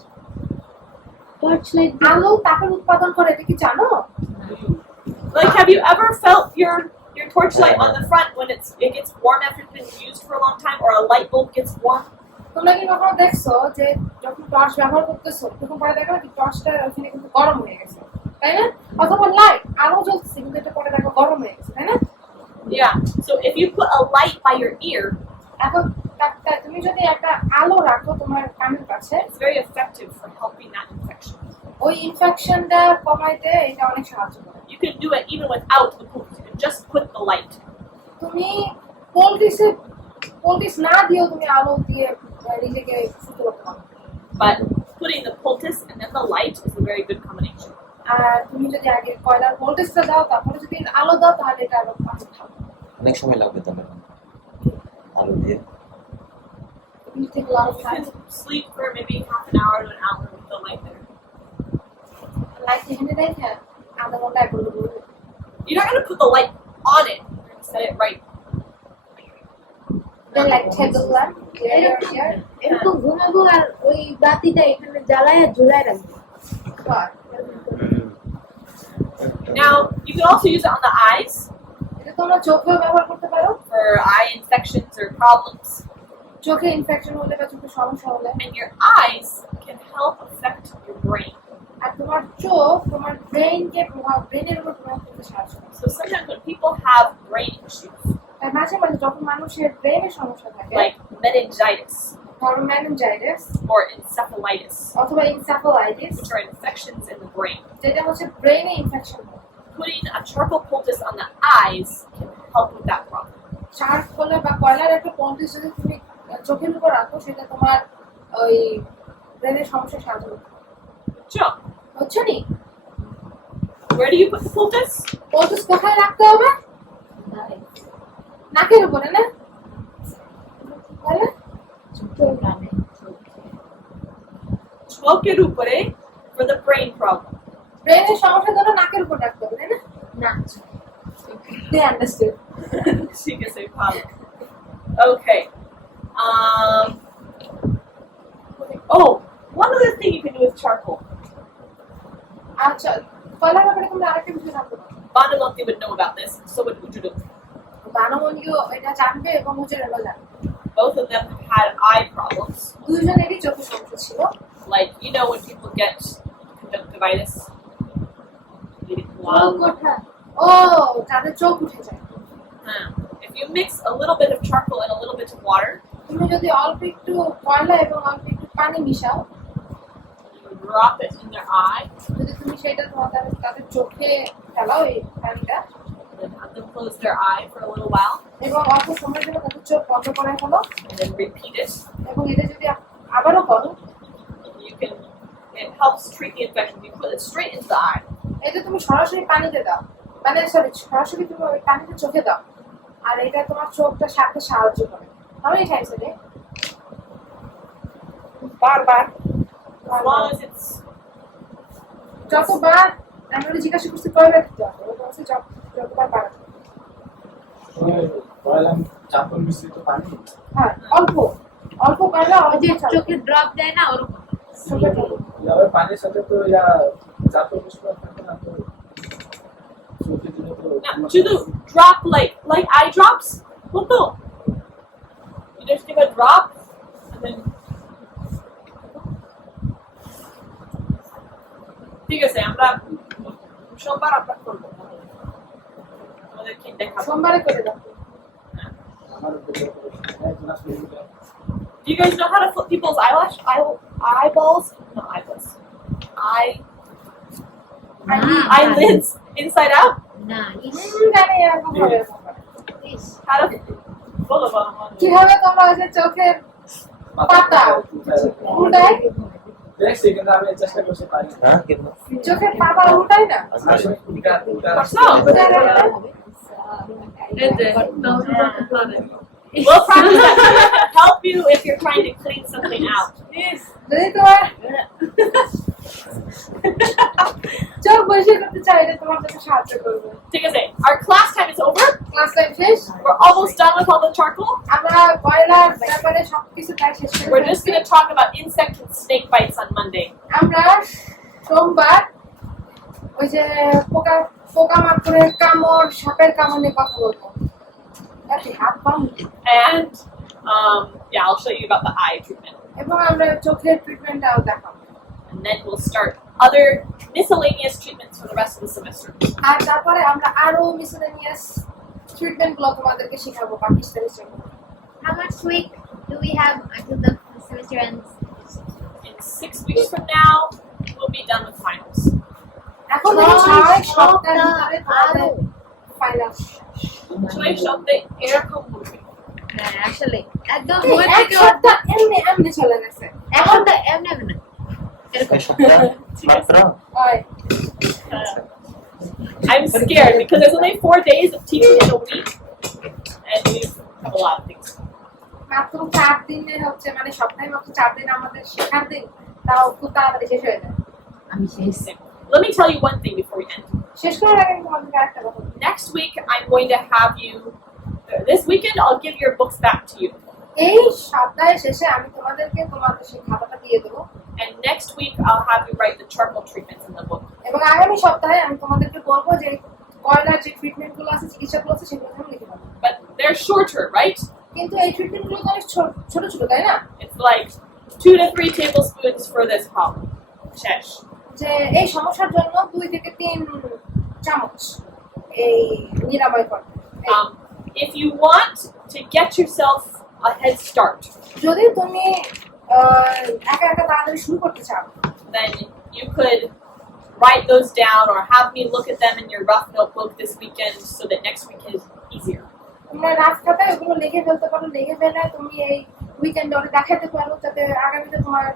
টর্চ লাইট আলো তাপের উৎপাদন করে, এটা কি জানো? Like, have you ever felt your torchlight on the front when it gets warm after it's been used for a long time, or a light bulb gets warm? তোমরা কি কখনো দেখছো যে যখন টর্চ ব্যবহার করতেছো তখন পরে দেখো কি টর্চটা ওখানে কিন্তু গরম হয়ে গেছে, তাই না? অথবা লাইট আলো জ্বলছে কিন্তু এটা পরে দেখো গরম হয়ে গেছে, তাই না? Yeah. So if you put a light by your ear, এখন তুমি যদি একটা আলো রাখো তোমার কানের কাছে, it's very effective for helping that infection. ওই ইনফেকশনটা কমাইতে এটা অনেক সাহায্য করে। You can do it even without the poop. You can just put the light. তুমি পোল্টিস না দিয়েও তুমি আলো দিয়ে নিজেকে সুস্থ করতে পারো। But putting the poultice and then the light is a very good combination. আর তুমি যদি আগে কয়লার পোল্টিসটা দাও তারপরে যদি আলো দাও তাহলে এটা আরো ভালো। অনেক সময় লাগবে তবে আলো দিয়ে। You take a lot of You time. can sleep for maybe half an hour to an hour with the light there. Like এখানে দেখে আধা ঘন্টা এক ঘন্টা করে। You're not going to put the light on it. You're going to set it right. Then like table lamp, এরকম ঘুমাবো আর ওই বাতিটা এখানে জ্বালায় আর ঝুলায় রাখবো। Now, you can also use it on the eyes এটা তোমরা চোখেও ব্যবহার করতে পারো, for eye infections or problems. চোখে ইনফেকশন হলে বা চোখে সমস্যা হলে। And your eyes can help affect your brain. আর তোমার চোখ তোমার ব্রেনের উপর প্রভাব ফেলতে সাহায্য করে। So sometimes when people have brain issues, তাই মাঝে মাঝে যখন মানুষের ব্রেনের সমস্যা থাকে, like meningitis ধরো মেনিনজাইটিস or encephalitis, অথবা encephalitis, which are infections in the brain, যেটা হচ্ছে ব্রেনে ইনফেকশন হয়, putting a charcoal poultice on the eyes can help with that problem. চারকোলে বা কয়লার একটা পোল্টিস যদি তুমি চোখের উপর রাখো সেটা তোমার ওই ব্রেনের সমস্যা সাহায্য করবে। Sure. বুঝছো নি? Where do you put the poultice? পোল্টিস কোথায় রাখতে হবে? নাকের উপরে না? তাহলে চোখের উপরে for the brain problem. ব্রেনের সমস্যার জন্য নাকের উপর রাখতে হবে, তাই না? না They understood. She can say problem. Okay. Oh, one other thing you can do with charcoal. আচ্ছা, কয়লার ব্যাপারে তোমরা আরেকটা বিষয় জানতে পারো। Banamonti would know about this, so would Ujudu. বানমনিও এটা জানবে এবং হুজুরেরও জানবে। Both of them had eye problems. দুইজনেরই চোখের সমস্যা ছিল। Like, you know when people get conjunctivitis? কথা ও তাদের চোখ উঠে যায়। If you mix a little bit of charcoal and a little bit of water, তুমি যদি অল্প একটু কয়লা এবং অল্প একটু পানি মিশাও, you drop it in their eye, যদি তুমি সেটা তাদের চোখে ফেলাও এই পানিটা and then have them close their eye for a little while, এবং অল্প সময়ের জন্য তাদের চোখ বন্ধ করে ফেলো and then repeat it, এবং এটা যদি আবারও করো, it helps treat the infection. You put it straight into the eye. এটা তুমি সরাসরি পানিতে দাও, মানে সরাসরি তুমি ওই পানিতে চোখে দাও, আর এটা তোমার চোখটা সাথে সাহায্য করে। How many times a day? Bar. As long as it's যতবার আমরা জিজ্ঞাসা করছি কয়বার দিতে হবে, ওটা হচ্ছে যতবার পারা যায়। কয়লা চারকোল মিশ্রিত পানি। হ্যাঁ, অল্প কয়লা ওই যে অল্প চোখে ড্রপ দেয় না ওরকম চোখে ফেলো। তবে পানির সাথে তো চারকোল মিশ্রিত থাকে না, তো চোখে দিলে তো now, do the drop like eye drops. Look. You just give a drop and then ঠিক আছে আমরা সোমবার আপলোড করব আমাদেরকে দেখাবো সোমবারে করে দাও। আমার একজন আসলে Do you guys know how to flip people's eyeballs? No, eyeballs. Eyelids inside out? না জানি এরকম হবে। How to বলো কিভাবে তোমরা ওই যে চোখের পাতা উল্টায় দেখছি কিন্তু আমি চেষ্টা করতে পারি না। হ্যাঁ কিন্তু চোখের পাতা উল্টাই না আসলে উল্টা করছো? এই যে We'll practice that. Help you if you're trying to clean something out. যদি তোমার চোখ বসে করতে চাই এটা তোমার কাছে সাহায্য করবে Take a second. Our class time is over. Class time শেষ We're almost done with all the charcoal. আমরা কয়লার ব্যাপারে সবকিছু প্রায় শেষ করে We're just ফেলেছি। going to talk about insect and snake bites on Monday. আমরা সোমবার ওই যে পোকামাকড়ের কামড় সাপের কামড় নিয়ে কথা বলবো আরে হাত পাম And yeah, I'll show you about the eye treatment. এবং আমরা চোখের ট্রিটমেন্টটাও দেখাবো And then we'll start other miscellaneous treatments for the rest of the semester. আর তারপরে আমরা আরো মিসেলেনিয়াস ট্রিটমেন্ট গুলো তোমাদেরকে শেখাবো পাকিস্তানি সেগুলো how much week do we have until the semester ends? In 6 weeks from now, we'll be done with finals. এখন ছয় 6 সপ্তাহের সপ্তাহ ভিতরে তোমাদের আরো। ফাইনাল Joy something এরকম হবে। হ্যাঁ আসলে একদম এক সপ্তাহ এমনি চলে গেছে এক সপ্তাহ এমনি এমনি এরকম এই সপ্তাহ মাত্র হয় I'm scared because there's only 4 days of teaching in a week, and we have a lot of things. মাত্র 4 দিনে হচ্ছে মানে সপ্তাহে মাত্র 4 দিন আমাদের শেখার দিন তাও খুব তাড়াতাড়ি শেষ হয়ে যায় আমি শেষ Let me tell you one thing before we end. শেষ করার আগে তোমাদেরকে আরেকটা কথা বলি। Next week, I'm going to have you. This weekend, I'll give your books back to you, এই সপ্তাহের শেষে আমি তোমাদেরকে তোমাদের সেই খাতাটা দিয়ে দেবো and next week I'll have you write the charcoal treatments in the book. এবং আগামী সপ্তাহে আমি তোমাদেরকে বলবো যে কয়লার যে ট্রিটমেন্ট গুলো আছে চিকিৎসাগুলো আছে সেগুলো তুমি লিখে পাবো But they're shorter, right? কিন্তু এই ট্রিটমেন্ট গুলো তো অনেক ছোট ছোট তাই না It's like 2 to 3 tablespoons for this problem. Shesh. যে এই সমস্যার জন্য 2 থেকে 3 চামচ এই নিরাময় করবে If you want to get yourself a head start, যদি তুমি একা একা তাড়াতাড়ি শুরু করতে চাও then you could write those down or have me look at them in your rough notebook this weekend so that next week is easier. তোমরা রাত খাতায় ওগুলো লিখে ফেলতে পারো লিখে ফেলে তুমি এই উইকেন্ডে ওটা দেখাতে পারো যাতে আগামীতে তোমার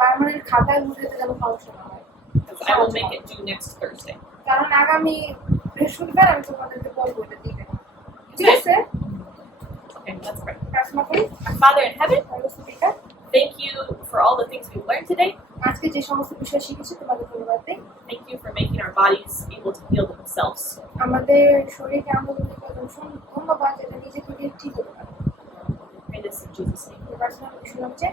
পার্মানেন্ট খাতায় উঠতে যেন সমস্যা না হয় 'Cause I will make it due next Thursday. কারণ আগামী বৃহস্পতিবার আমি তোমাদেরকে বলবো এটা দিবে ঠিক আছে Okay, that's great. প্রার্থনা করি Our Father in heaven, speaker thank you for all the things we've learned today. আজকে যে সমস্ত বিষয় শিখেছি তোমাকে ধন্যবাদ দিই Thank you for making our bodies able to heal themselves. আমাদের শরীরকে আমাদের ধন্যবাদ যেটা নিজে থেকে ঠিক হতে পারে We pray this in Jesus' name. প্রার্থনা করি শুনলাম যে